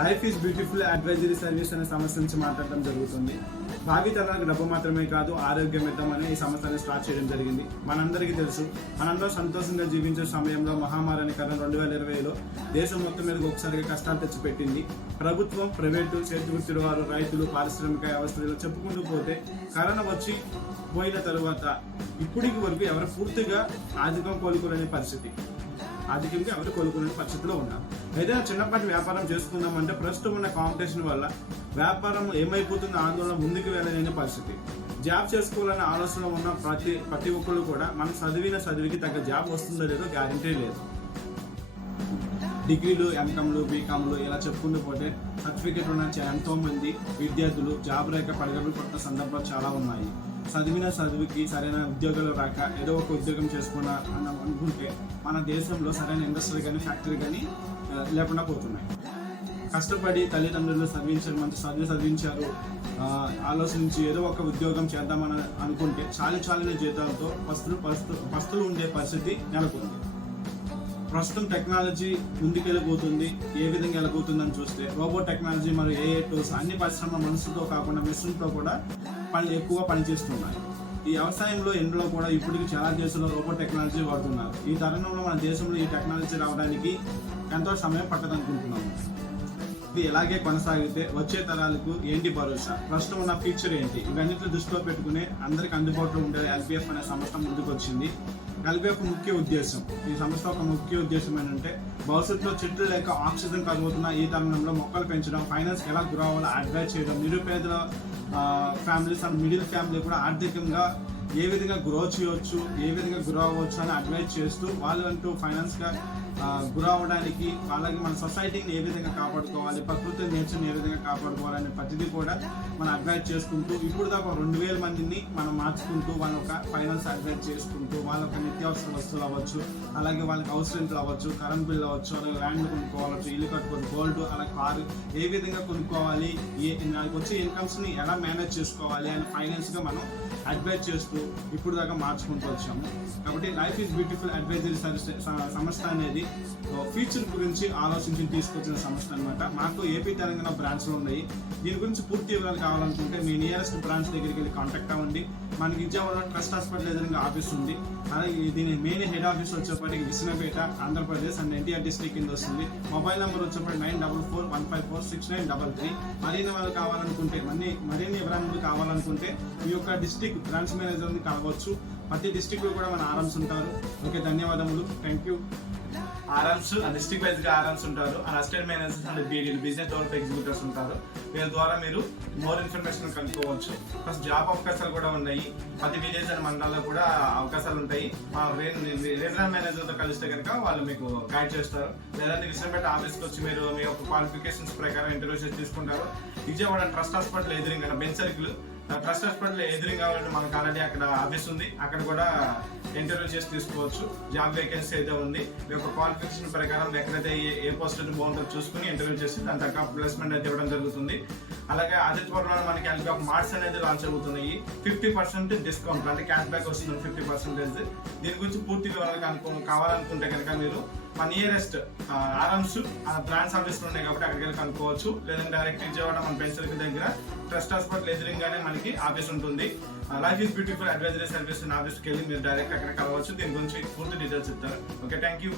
Life is beautiful advisory service అనే సంస్థ నుంచి మాట్లాడడం జరుగుతుంది. భావి తరాలకు డబ్బు మాత్రమే కాదు, ఆరోగ్యం ఇద్దామని ఈ సంస్థని స్టార్ట్ చేయడం జరిగింది. మనందరికీ తెలుసు, మనందరూ సంతోషంగా జీవించే సమయంలో మహమ్మారి కారణం 2020లో దేశం మొత్తం మీదకి ఒకసారిగా కష్టాలు తెచ్చిపెట్టింది. ప్రభుత్వం, ప్రైవేటు, చేతి వృత్తుల వారు, రైతులు, పారిశ్రామిక వ్యవస్థలో చెప్పుకుంటూ పోతే కరోనా వచ్చి పోయిన తరువాత ఇప్పటికి వరకు ఎవరు పూర్తిగా ఆర్థికంగా కోలుకోలేని పరిస్థితిలో ఉన్నారు. ఏదైనా చిన్నపాటి వ్యాపారం చేసుకుందామంటే ప్రస్తుతం ఉన్న కాంపిటీషన్ వల్ల వ్యాపారం ఏమైపోతుందో ఆందోళన ముందుకు వెళ్ళలేని పరిస్థితి. జాబ్ చేసుకోవాలనే ఆలోచన ఉన్న ప్రతి ఒక్కరు కూడా మనం చదివికి తగ్గ జాబ్ వస్తుందో లేదో గ్యారంటీ లేదు. డిగ్రీలు, ఎంకామ్లు, బీకామ్లు ఇలా చెప్పుకుంటూ పోతే సర్టిఫికేట్ ఉన్న ఎంతో మంది విద్యార్థులు జాబ్ రేఖ పడగలు పడుతున్న సందర్భాలు చాలా ఉన్నాయి. చదువుకి సరైన ఉద్యోగాలు రాక ఏదో ఒక ఉద్యోగం చేసుకున్నా అని అనుకుంటే మన దేశంలో సరైన ఇండస్ట్రీ కానీ ఫ్యాక్టరీ కానీ లేకుండా పోతున్నాయి. కష్టపడి తల్లిదండ్రులు మంచి చదివించారు, ఆలోచించి ఏదో ఒక ఉద్యోగం చేద్దామని అనుకుంటే చాలిన జీతాలతో పస్తులు ఉండే పరిస్థితి నెలకొంది. ప్రస్తుతం టెక్నాలజీ ముందుకెళ్ళిపోతుంది. ఏ విధంగా వెళ్ళిపోతుందని చూస్తే రోబో టెక్నాలజీ మరియు ఏఐ టూల్స్ అన్ని పరిశ్రమల మనుషులతో కాకుండా మెషిన్తో కూడా ఎక్కువ పనిచేస్తున్నాయి. ఈ వ్యవసాయంలో ఎండ్లో కూడా ఇప్పటికి చాలా దేశాల్లో రోబో టెక్నాలజీ వాడుతున్నారు. ఈ తరుణంలో మన దేశంలో ఈ టెక్నాలజీ రావడానికి ఎంతో సమయం పట్టదనుకుంటున్నాము. ఇది ఎలాగే కొనసాగితే వచ్చే తరాలకు ఏంటి భరోసా, ప్రస్తుతం ఉన్న ఫ్యూచర్ ఏంటి, ఇవన్నిటిని దృష్టిలో పెట్టుకుని అందరికి అందుబాటులో ఉండే ఎల్పిఎఫ్ అనే సంస్థ ముందుకు వచ్చింది. ఎల్పిఎఫ్ ఈ సంస్థ ఒక ముఖ్య ఉద్దేశం ఏంటంటే భవిష్యత్తులో చెట్లు లేక ఆక్సిజన్ కలుగుతున్న ఈ తరుణంలో మొక్కలు పెంచడం, ఫైనాన్స్ ఎలా గ్రో అవ్వాలో అడ్వైజ్ చేయడం, నిరుపేదల ఫ్యామిలీస్ అండ్ మిడిల్ ఫ్యామిలీ కూడా ఆర్థికంగా ఏ విధంగా గ్రో చేయవచ్చు, ఏ విధంగా గ్రో అవ్వచ్చు అని అడ్వైజ్ చేస్తూ వాళ్ళంటూ ఫైనాన్స్గా గ్రో అవ్వడానికి, వాళ్ళకి మన సొసైటీని ఏ విధంగా కాపాడుకోవాలి, ప్రకృతి నేచర్ని ఏ విధంగా కాపాడుకోవాలనే ప్రతిదీ కూడా మనం అడ్వైజ్ చేసుకుంటూ ఇప్పుడు దాకా 2000 మందిని మనం మార్చుకుంటూ వాళ్ళ ఒక ఫైనాన్స్ అడ్వైజ్ చేసుకుంటూ వాళ్ళ ఒక నిత్యావసర వస్తువులు అవ్వచ్చు, అలాగే వాళ్ళకి హౌస్ రెంట్లు అవ్వచ్చు, కరెంట్ బిల్ అవ్వచ్చు, అలాగే ల్యాండ్ కొనుక్కోవచ్చు, ఇల్లు కట్టుకోవాలి, గోల్డ్, అలాగే కారు ఏ విధంగా కొనుక్కోవాలి, నాకు వచ్చే ఇన్కమ్స్ని ఎలా మేనేజ్ చేసుకోవాలి అని ఫైనాన్స్గా మనం అడ్వైజ్ చేస్తూ ఇప్పుడు దాకా మార్చుకుంటూ వచ్చాము. కాబట్టి life is beautiful advisory service సంస్థ అనేది ఫ్యూచర్ గురించి ఆలోచించి తీసుకొచ్చిన సంస్థ అనమాట. మాకు ఏపీ తెలంగాణ బ్రాంచ్లు ఉన్నాయి. దీని గురించి పూర్తి వివరాలు కావాలనుకుంటే మీ నియరెస్ట్ బ్రాంచ్ దగ్గరికి వెళ్ళి కాంటాక్ట్ అవ్వండి. మనకి విజయవాడలో ట్రస్ట్ హాస్పిటల్ ఎదురుగా ఆఫీస్ ఉంది. అలాగే దీని మెయిన్ హెడ్ ఆఫీస్ వచ్చేప్పటికి విసనపేట, ఆంధ్రప్రదేశ్ అండ్ ఎన్టీఆర్ డిస్ట్రిక్ట్ కింద వస్తుంది. మొబైల్ నెంబర్ వచ్చేప్పటికి 9441546933. మరిన్ని వివరాలు కావాలనుకుంటే ఈ యొక్క డిస్ట్రిక్ట్ బ్రాంచ్ మేనేజర్ని కలవచ్చు. ప్రతి డిస్ట్రిక్ట్లో కూడా మన ఆర్ఎంస్ ఉంటారు. ఓకే, ధన్యవాదములు, thank you. RMs district wise గా ఆర్ఎంస్ ఉంటారు, అసిస్టెంట్ మేనేజర్స్ అండ్ బీడీలు, బిజినెస్ డెవలప్మెంట్ ఎగ్జిక్యూటివ్స్ ఉంటారు. వీళ్ళ ద్వారా మీరు మోర్ ఇన్ఫర్మేషన్ కనుక్కోవచ్చు. ప్లస్ జాబ్ అవకాశాలు కూడా ఉన్నాయి. ప్రతి విలేజ్ అండ్ మండలాల్లో కూడా అవకాశాలు ఉంటాయి. రీజనల్ మేనేజర్తో కలిస్తే కనుక వాళ్ళు మీకు గైడ్ చేస్తారు. లేదంటే విసనపేట ఆఫీస్కి వచ్చి మీరు మీ యొక్క క్వాలిఫికేషన్స్ ప్రకారం ఇంటర్వ్యూ చేసి తీసుకుంటారు. విజయవాడ ట్రస్ట్ హాస్పిటల్ ఎదురుగా బెంచ్ సర్కిల్ ట్రస్ట్ హాస్పిటల్ ఎదురుగా మనకు ఆల్రెడీ అక్కడ ఆఫీస్ ఉంది. అక్కడ కూడా ఇంటర్వ్యూ చేసి తీసుకోవచ్చు. జాబ్ వేకెన్సీ అయితే ఉంది. మీ యొక్క క్వాలిఫికేషన్ ప్రకారం ఎక్కడైతే ఏ పోస్ట్ అయితే బాగుంటుందో చూసుకుని ఇంటర్వ్యూ చేసి దాని తగ్గ ప్లేస్మెంట్ అయితే ఇవ్వడం జరుగుతుంది. అలాగే అదే త్వరలో మనకి ఎల్పిఎఫ్ మార్ట్స్ అనేది లాంచ్ అవుతున్నాయి. 50% డిస్కౌంట్ అంటే క్యాష్ బ్యాక్ వస్తుంది 50%. దీని గురించి పూర్తి వివరాలు కావాలనుకుంటే కనుక మీరు మా నియరెస్ట్ ఆర్ఎంస్ బ్రాంచ్ ఆఫీస్లు ఉన్నాయి కాబట్టి అక్కడికి వెళ్ళి కనుక్కోవచ్చు. లేదంటే డైరెక్ట్ విజయవాడ మన పెన్సిల్కి దగ్గర ట్రస్ట్ హాస్పిటల్ ఎదురుగానే మనకి ఆఫీస్ ఉంటుంది. Life is beautiful advisory service ఆఫీస్కి వెళ్ళి మీరు డైరెక్ట్ అక్కడ కలవచ్చు. దీని గురించి పూర్తి డీటెయిల్స్ చెప్తారు. Okay, thank you.